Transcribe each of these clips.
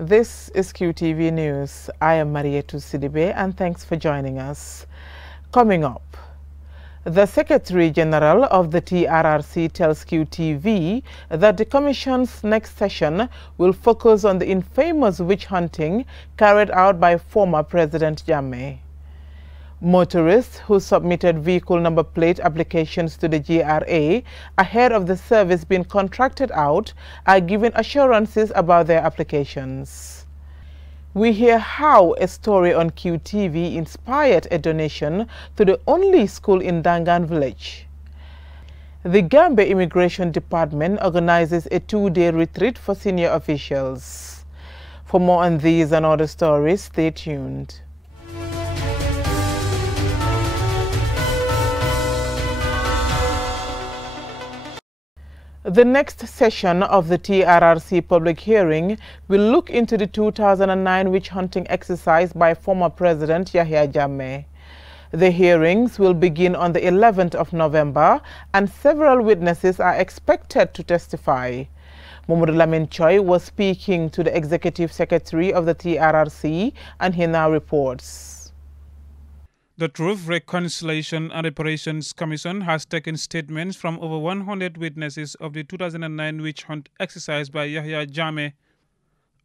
This is QTV News. I am Marietu Sidibe and thanks for joining us. Coming up, the Secretary General of the TRRC tells QTV that the Commission's next session will focus on the infamous witch hunting carried out by former President Jammeh. Motorists who submitted vehicle number plate applications to the GRA ahead of the service being contracted out are given assurances about their applications. We hear how a story on QTV inspired a donation to the only school in Dangan village. The Gambia Immigration Department organizes a 2-day retreat for senior officials. For more on these and other stories, stay tuned. The next session of the TRRC public hearing will look into the 2009 witch hunting exercise by former President Yahya Jammeh. The hearings will begin on the 11th of November and several witnesses are expected to testify. Mohamed Lamin Choi was speaking to the Executive Secretary of the TRRC and he now reports. The Truth, Reconciliation and Reparations Commission has taken statements from over 100 witnesses of the 2009 witch hunt exercise by Yahya Jammeh.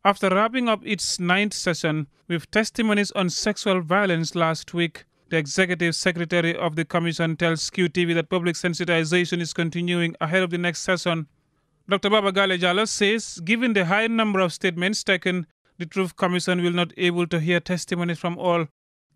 After wrapping up its 9th session with testimonies on sexual violence last week, the Executive Secretary of the Commission tells QTV that public sensitization is continuing ahead of the next session. Dr. Baba Gale Jallow says, given the high number of statements taken, the Truth Commission will not be able to hear testimonies from all,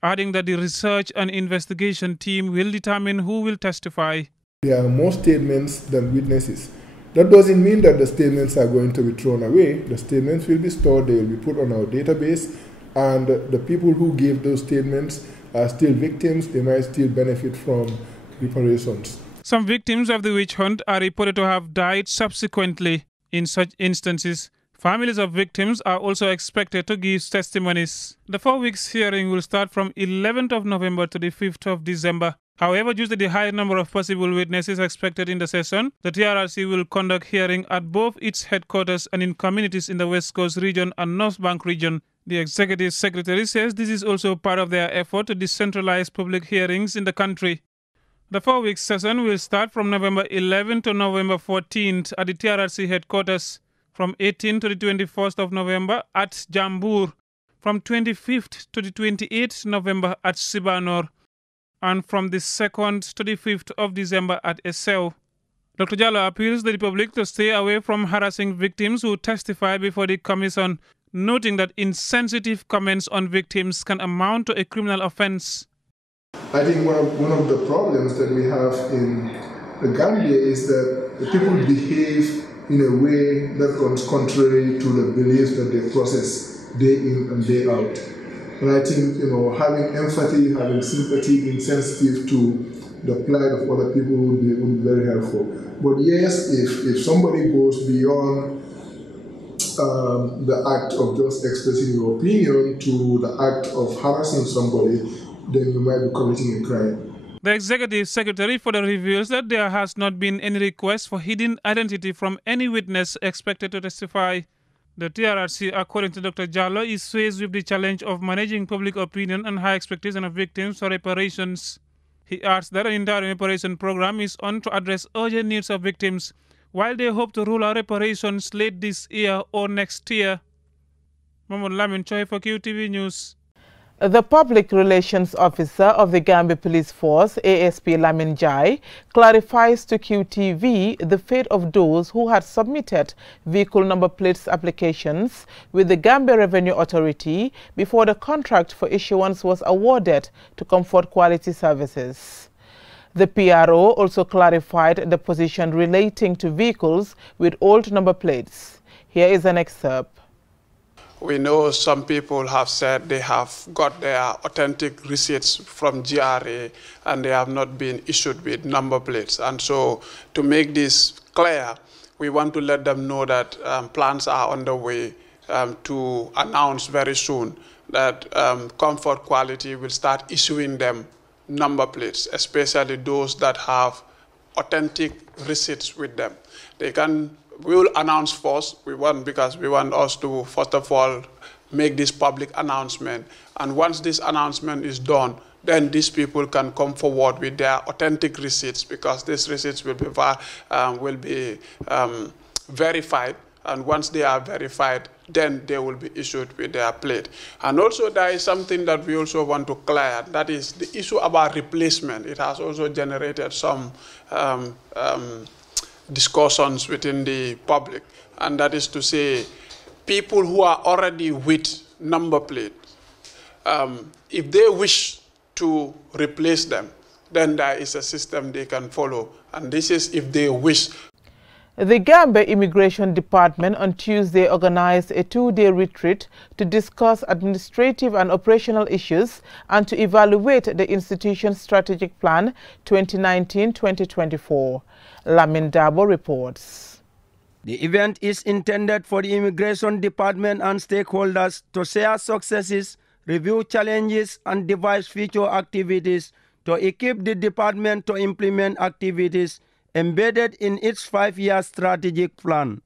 adding that the research and investigation team will determine who will testify. There are more statements than witnesses. That doesn't mean that the statements are going to be thrown away. The statements will be stored, they will be put on our database, and the people who gave those statements are still victims. They might still benefit from reparations. Some victims of the witch hunt are reported to have died subsequently. In such instances, families of victims are also expected to give testimonies. The 4 weeks hearing will start from 11th of November to the 5th of December. However, due to the high number of possible witnesses expected in the session, the TRRC will conduct hearing at both its headquarters and in communities in the West Coast region and North Bank region. The Executive Secretary says this is also part of their effort to decentralize public hearings in the country. The 4-week session will start from November 11th to November 14th at the TRRC headquarters, from 18th to the 21st of November at Jambur, from 25th to the 28th November at Sibanor, and from the 2nd to the 5th of December at Esau. Dr. Jallow appeals the public to stay away from harassing victims who testify before the Commission, noting that insensitive comments on victims can amount to a criminal offense. I think one of the problems that we have in the Gambia is that the people behave in a way that runs contrary to the beliefs that they process day in and day out. And I think, having empathy, having sympathy, being sensitive to the plight of other people would be very helpful. But yes, if somebody goes beyond the act of just expressing your opinion to the act of harassing somebody, then you might be committing a crime. The Executive Secretary further reveals that there has not been any request for hidden identity from any witness expected to testify. The TRRC, according to Dr. Jallow, is faced with the challenge of managing public opinion and high expectations of victims for reparations. He adds that an entire reparation program is on to address urgent needs of victims, while they hope to roll out reparations late this year or next year. Mohamed Lamin Choi for QTV News. The Public Relations Officer of the Gambia Police Force, ASP Lamin Jai, clarifies to QTV the fate of those who had submitted vehicle number plates applications with the Gambia Revenue Authority before the contract for issuance was awarded to Comfort Quality Services. The PRO also clarified the position relating to vehicles with old number plates. Here is an excerpt. We know some people have said they have got their authentic receipts from GRA and they have not been issued with number plates. And so to make this clear, we want to let them know that plans are underway to announce very soon that Comfort Quality will start issuing them number plates, especially those that have authentic receipts with them. They can we will announce first. Because we want us to, first of all, make this public announcement. And once this announcement is done, then these people can come forward with their authentic receipts, because these receipts will be verified. And once they are verified, then they will be issued with their plate. And also there is something that we also want to clear, that is the issue about replacement. It has also generated some discussions within the public. And that is to say, people who are already with number plate, if they wish to replace them, then there is a system they can follow. And this is if they wish. The Gambia Immigration Department on Tuesday organized a two-day retreat to discuss administrative and operational issues and to evaluate the institution's strategic plan 2019-2024. Lamin Dabo reports. The event is intended for the Immigration Department and stakeholders to share successes, review challenges, and devise future activities to equip the department to implement activities embedded in its 5-year strategic plan.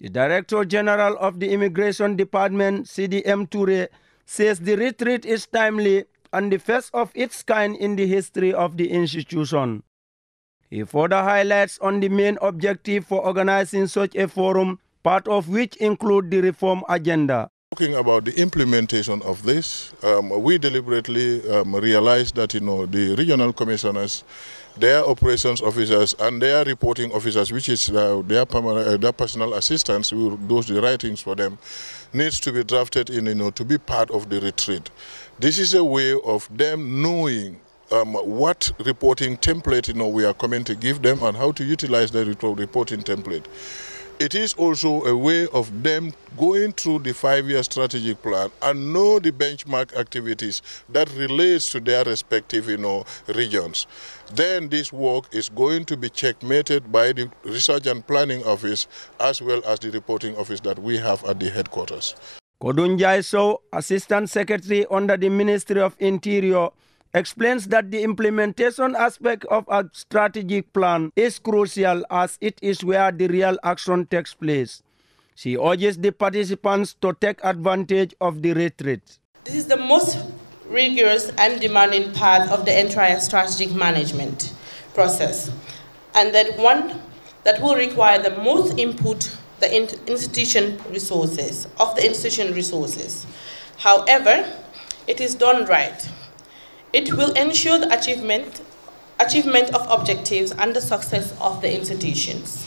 The Director General of the Immigration Department, CDM Toure, says the retreat is timely and the first of its kind in the history of the institution. He further highlights on the main objective for organizing such a forum, part of which include the reform agenda. Talking about the implementation of this, we deliberately realized that the regional commissioners, their operations officers and their reporting officers, which is their personal assistants, who do the writings for them, needs to be drafted in to be part of the retreat. This is a way of them knowing what reporting template we are coming to give them and how to utilize the reporting template. It is also a way of them going through the 5-year strategic plan and know the benchmark activities that relates to their respective regions. Then this work is going to be checkmated by the Research and Planning Office as well as the reporting office that we have at the headquarters. Kodun Jaiso, Assistant Secretary under the Ministry of Interior, explains that the implementation aspect of a strategic plan is crucial as it is where the real action takes place. She urges the participants to take advantage of the retreat. This is the most rigorous and demanding part of the entire strategic management process, and that one that will require the most input the institution resources. However, it is done right. It will ensure the achievement of objectives and the success of the institutions.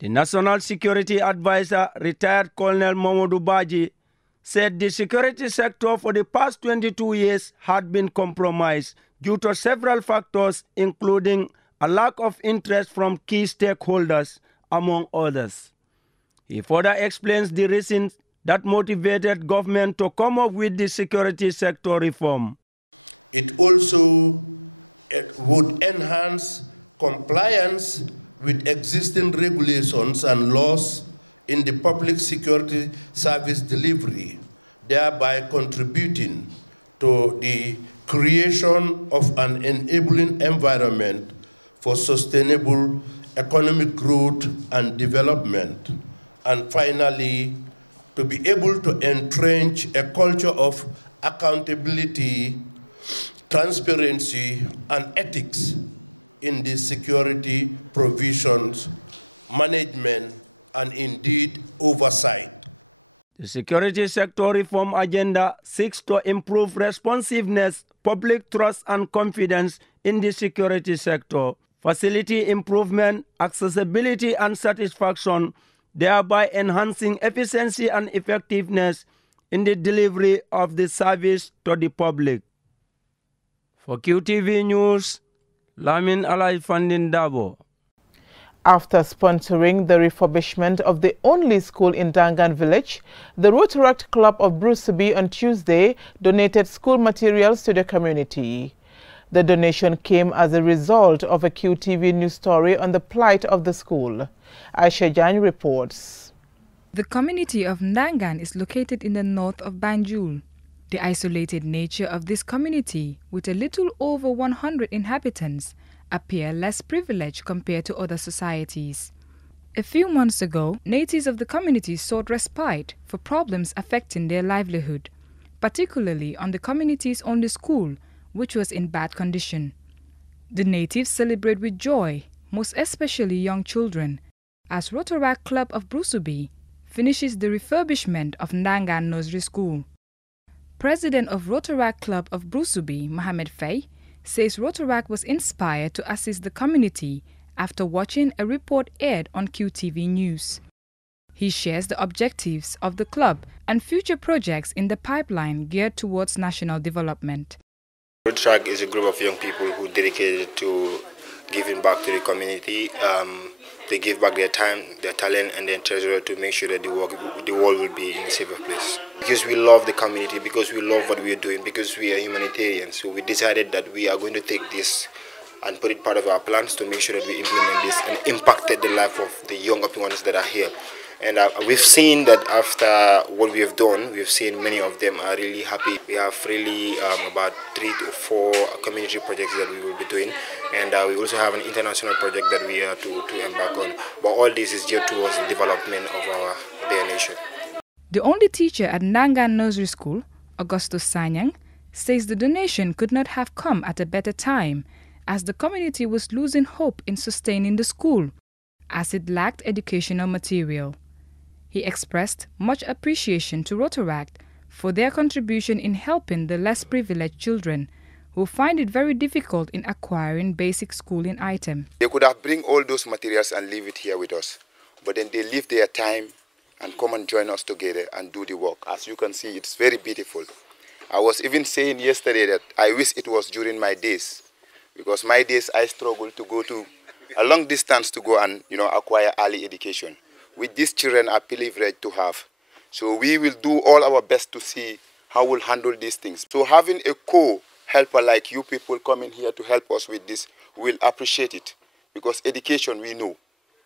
The National Security Advisor, retired Colonel Mamadou Badji, said the security sector for the past 22 years had been compromised due to several factors, including a lack of interest from key stakeholders, among others. He further explains the reasons that motivated government to come up with the security sector reform. It also would enhance compliance with existing regulations and laws in the public security service delivery, thereby contributing to the creation of an enabling environment for sustainable economic growth and development, and finally, to be able to entrench a culture of accountability, transparency, and ethics in the security provisions, management, and indeed oversight. The security sector reform agenda seeks to improve responsiveness, public trust and confidence in the security sector, facility improvement, accessibility and satisfaction, thereby enhancing efficiency and effectiveness in the delivery of the service to the public. For QTV News, Lamin Alaifandin Dabo. After sponsoring the refurbishment of the only school in Dangan village, the Rotaract Club of Bruceby on Tuesday donated school materials to the community. The donation came as a result of a QTV news story on the plight of the school. Aisha Jan reports. The community of Ndangan is located in the north of Banjul. The isolated nature of this community, with a little over 100 inhabitants, appear less privileged compared to other societies. A few months ago, natives of the community sought respite for problems affecting their livelihood, particularly on the community's only school, which was in bad condition. The natives celebrate with joy, most especially young children, as Rotaract Club of Brusubi finishes the refurbishment of Ndangan Nursery School. President of Rotaract Club of Brusubi, Mohamed Faye, says Rotaract was inspired to assist the community after watching a report aired on QTV News. He shares the objectives of the club and future projects in the pipeline geared towards national development. Rotaract is a group of young people who are dedicated to giving back to the community. They give back their time, their talent, and their treasure to make sure that the world will be in a safer place. Because we love the community, because we love what we are doing, because we are humanitarians, so we decided that we are going to take this and put it part of our plans to make sure that we implement this and impacted the life of the young ones that are here. And we've seen that after what we have done, we've seen many of them are really happy. We have really about 3 to 4 community projects that we will be doing. And we also have an international project that we are to embark on. But all this is geared towards the development of their nation. The only teacher at Ndangan Nursery School, Augustus Sanyang, says the donation could not have come at a better time, as the community was losing hope in sustaining the school, as it lacked educational material. He expressed much appreciation to Rotaract for their contribution in helping the less privileged children who find it very difficult in acquiring basic schooling items. They could have bring all those materials and leave it here with us, but then they leave their time and come and join us together and do the work. As you can see, it's very beautiful. I was even saying yesterday that I wish it was during my days, because my days I struggled to go to a long distance to go and acquire early education. With these children are privileged to have. So we will do all our best to see how we'll handle these things. So having a co-helper like you people coming here to help us with this, we'll appreciate it. Because education, we know,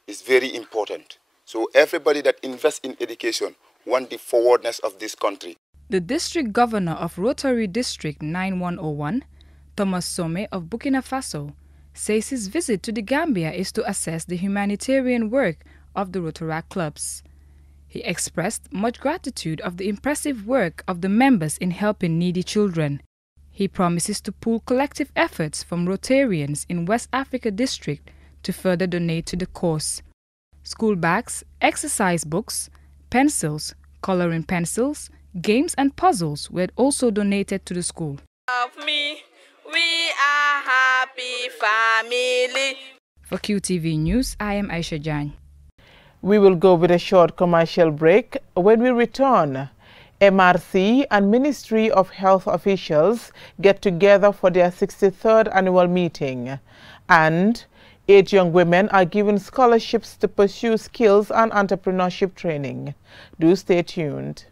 is very important. So everybody that invests in education wants the forwardness of this country. The district governor of Rotary District 9101, Thomas Some of Burkina Faso, says his visit to the Gambia is to assess the humanitarian work of the Rotaract clubs. He expressed much gratitude of the impressive work of the members in helping needy children. He promises to pool collective efforts from Rotarians in West Africa District to further donate to the cause. School bags, exercise books, pencils, coloring pencils, games and puzzles were also donated to the school. Of me, we are happy family. For QTV News, I am Aisha Jan. We will go with a short commercial break. When we return, MRC and Ministry of Health officials get together for their 63rd annual meeting. And 8 young women are given scholarships to pursue skills and entrepreneurship training. Do stay tuned.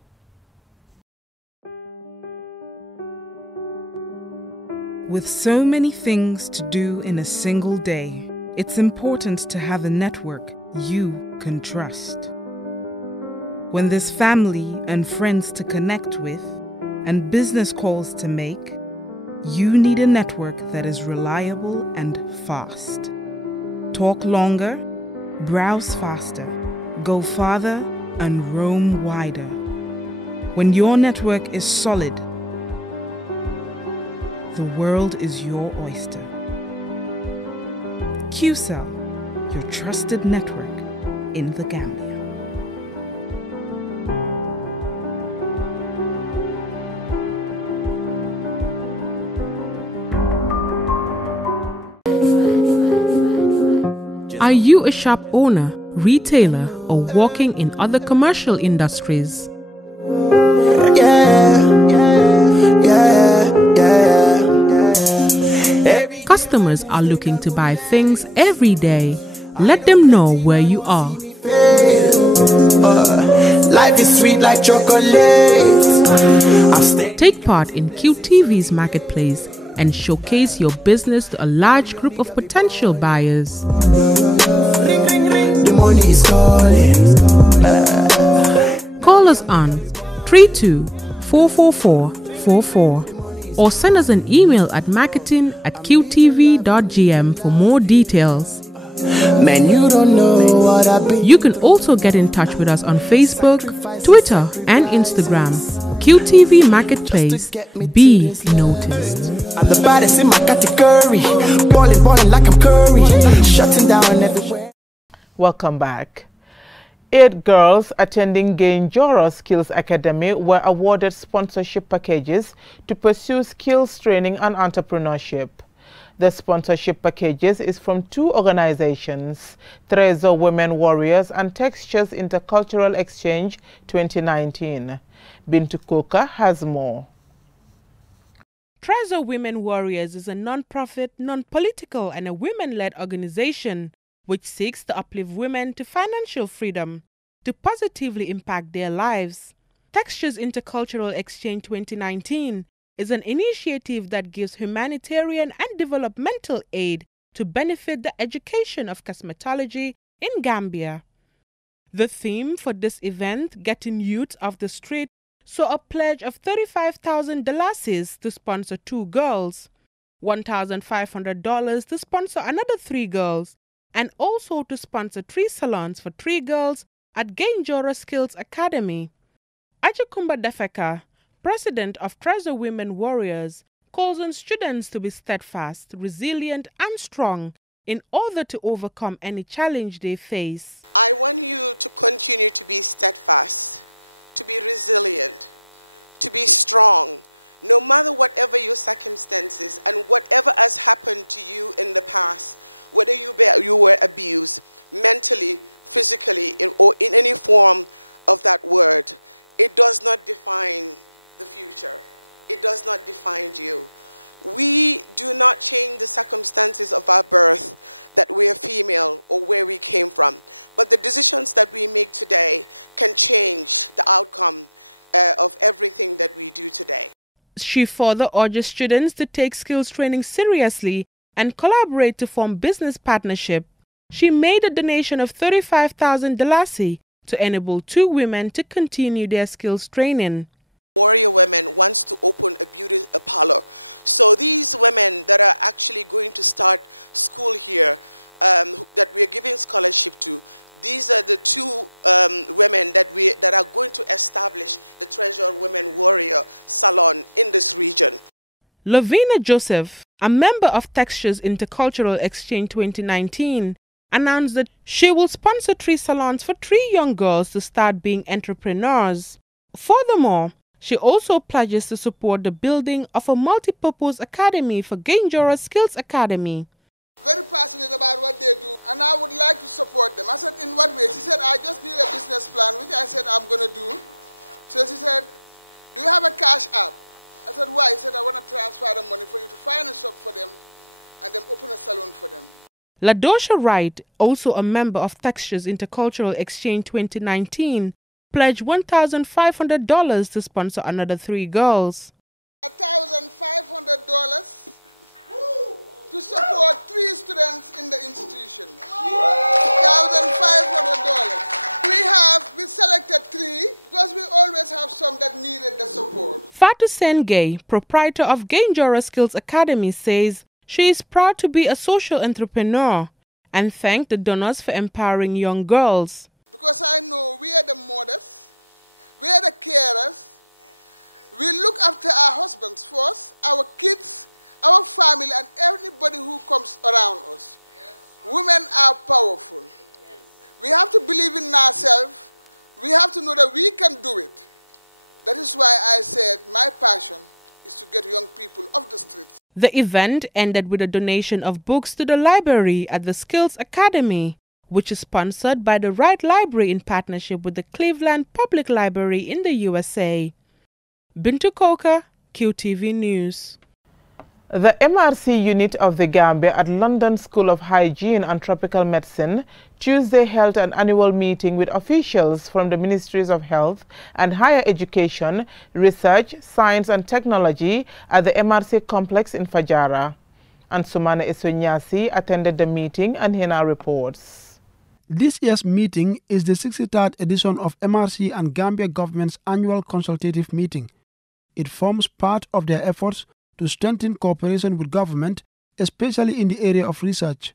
With so many things to do in a single day, it's important to have a network you can trust. When there's family and friends to connect with and business calls to make, you need a network that is reliable and fast. Talk longer, browse faster, go farther, and roam wider. When your network is solid, the world is your oyster. QCell, your trusted network in the Gambia. Are you a shop owner, retailer, or working in other commercial industries? Customers are looking to buy things every day. Let them know where you are. Life is sweet like chocolate. Take part in QTV's marketplace and showcase your business to a large group of potential buyers. The money is calling. Call us on 32-444-44 or send us an email at marketing@qtv.gm for more details. Man, you don't know what I've been. You can also get in touch with us on Facebook, Twitter, and Instagram. QTV Marketplace. Be noticed. I'm the baddest in my category. Balling like I'm Curry. Shutting down everywhere. Welcome back. 8 girls attending Gambia Skills Academy were awarded sponsorship packages to pursue skills training and entrepreneurship. The sponsorship packages is from 2 organizations, Treasure Women Warriors and Textures Intercultural Exchange 2019. Bintu Koka has more. Treasure Women Warriors is a non-profit, non-political and a women-led organization which seeks to uplift women to financial freedom to positively impact their lives. Textures Intercultural Exchange 2019 is an initiative that gives humanitarian and developmental aid to benefit the education of cosmetology in Gambia. The theme for this event, Getting Youth Off the Street, saw a pledge of $35,000 to sponsor 2 girls, $1,500 to sponsor another 3 girls, and also to sponsor 3 salons for 3 girls at Gambia Skills Academy. Ajakumba Defeka, president of Treasure Women Warriors, calls on students to be steadfast, resilient, and strong in order to overcome any challenge they face. I want you to continue to be steadfast, to be resilient, to be strong, no matter whatever your circumstances and whatever has happened to you in the past. Whether you were abused mentally, physically, or in any form of that word, it does not define the future. It does not define you. We do not change the circumstances of our birth, that we are female or where we came from. But the decisions that we make today can change the outcome of everything that we do today. She further urges students to take skills training seriously and collaborate to form business partnership. She made a donation of $35,000 to enable 2 women to continue their skills training. Warrior Women wants to open a beauty parlor. So these women that are actually going to start school here, that we are giving scholarship to, these are the 2 women that are going to establish the Treasure Women Warrior Salon in this region. Lavina Joseph, a member of Textures Intercultural Exchange 2019, announced that she will sponsor 3 salons for 3 young girls to start being entrepreneurs. Furthermore, she also pledges to support the building of a multi-purpose academy for Gambia Skills Academy. Very passionate about what they do, and I would like to support them. I said, in what way? She said, I just need a business plan, which I said I'm going to do. So she said, do you have a cash app? I said, why? He said, I want to transfer the money for you to find a shop for them and then open a salon for them. Ladosha Wright, also a member of Textures Intercultural Exchange 2019, pledged $1,500 to sponsor another 3 girls. $1,500 to support 3 students in the institution. $1,500. We selected 3 because we always have some that needed the support. Fatu Sengay, proprietor of Gambia Skills Academy, says she is proud to be a social entrepreneur and thanked the donors for empowering young girls. Because I know we are the mothers, we are the carers, we look after our husbands first, our kids, our family, and everybody who comes around us. Women are powerful. We have to believe in ourselves. We have to know that we can do it. That is why I said my passion is to get young people off the streets. The event ended with a donation of books to the library at the Skills Academy, which is sponsored by the Wright Library in partnership with the Cleveland Public Library in the USA. Bintu Koka, QTV News. The MRC unit of the Gambia at London School of Hygiene and Tropical Medicine Tuesday held an annual meeting with officials from the Ministries of Health and Higher Education, Research, Science and Technology at the MRC complex in Fajara. And Sumana Isunyasi attended the meeting and he now reports. This year's meeting is the 63rd edition of MRC and Gambia government's annual consultative meeting. It forms part of their efforts to strengthen cooperation with government, especially in the area of research.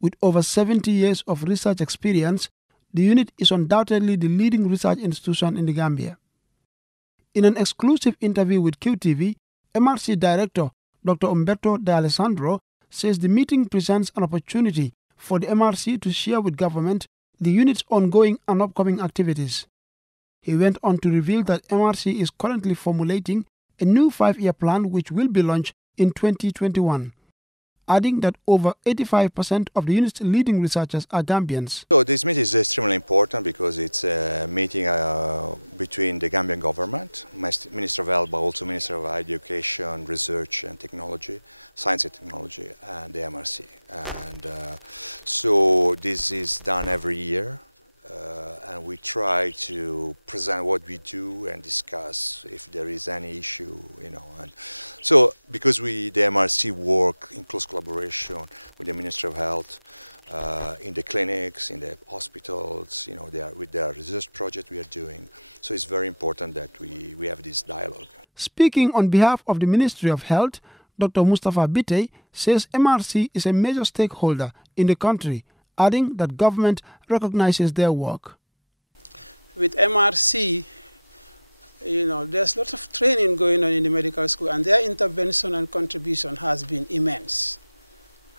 With over 70 years of research experience, the unit is undoubtedly the leading research institution in the Gambia. In an exclusive interview with QTV, MRC Director Dr. Umberto D'Alessandro says the meeting presents an opportunity for the MRC to share with government the unit's ongoing and upcoming activities. He went on to reveal that MRC is currently formulating a new 5-year plan which will be launched in 2021, adding that over 85% of the unit's leading researchers are Gambians. So this meeting is extremely important because it's a meeting between the Gambian government, Minister of Health, but also Minister of Education, Research and Technology, Science and Technology, and the MRC. And so this is done every year. And we try to present what we do and discuss if there is any issue, And so, because the MRC work in close collaboration with the Ministry of Health, in the clinics, in the hospitals, with their research project we are doing. So it's very important that we have this dialogue. Speaking on behalf of the Ministry of Health, Dr. Mustafa Bitey says MRC is a major stakeholder in the country, adding that government recognizes their work. With MRC, there's lots of training going on in the medical school, and their intervention and contribution has been immense.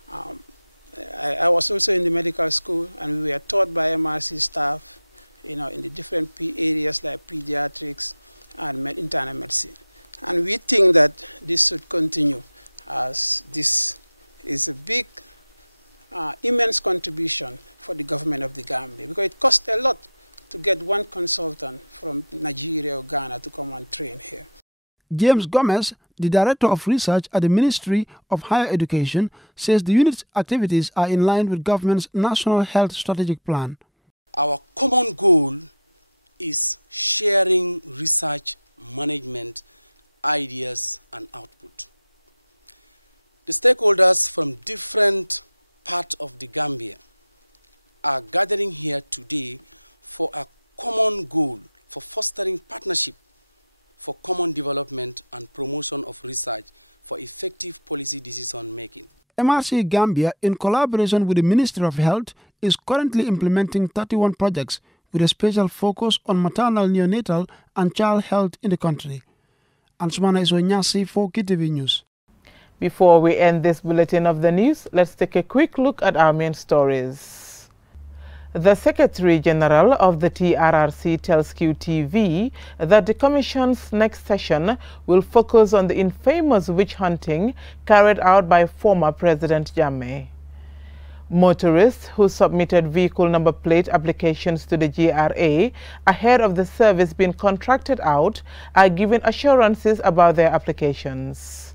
I was also in the medical school, and we were taught by MRC staff, in the different areas like pediatrics and internal medicine. And we think that this should continue, as this is a big immense contribution for the government of the Gambia, because it costs a lot to get one consultant from Nigeria or Ghana to come and train here. James Gomez, the Director of Research at the Ministry of Higher Education, says the unit's activities are in line with government's National Health Strategic Plan. Our common goal is sharing research, management, ideas and output. The stakeholders from different parts of the Gambia are gathering here today for a common goal for fostering partnership for common development and promotion of research for effective policy decision making. MRC Gambia, in collaboration with the Ministry of Health, is currently implementing 31 projects with a special focus on maternal, neonatal and child health in the country. Ansumana Isonyasi for QTV News. Before we end this bulletin of the news, let's take a quick look at our main stories. The Secretary General of the TRRC tells QTV that the Commission's next session will focus on the infamous witch hunting carried out by former President Jammeh. Motorists who submitted vehicle number plate applications to the GRA ahead of the service being contracted out are given assurances about their applications.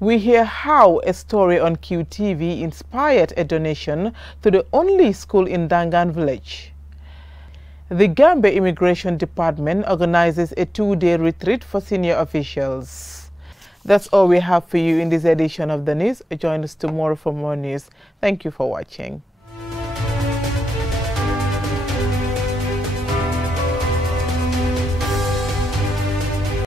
We hear how a story on QTV inspired a donation to the only school in Dangan village. The Gambia Immigration Department organizes a 2-day retreat for senior officials. That's all we have for you in this edition of the news. Join us tomorrow for more news. Thank you for watching.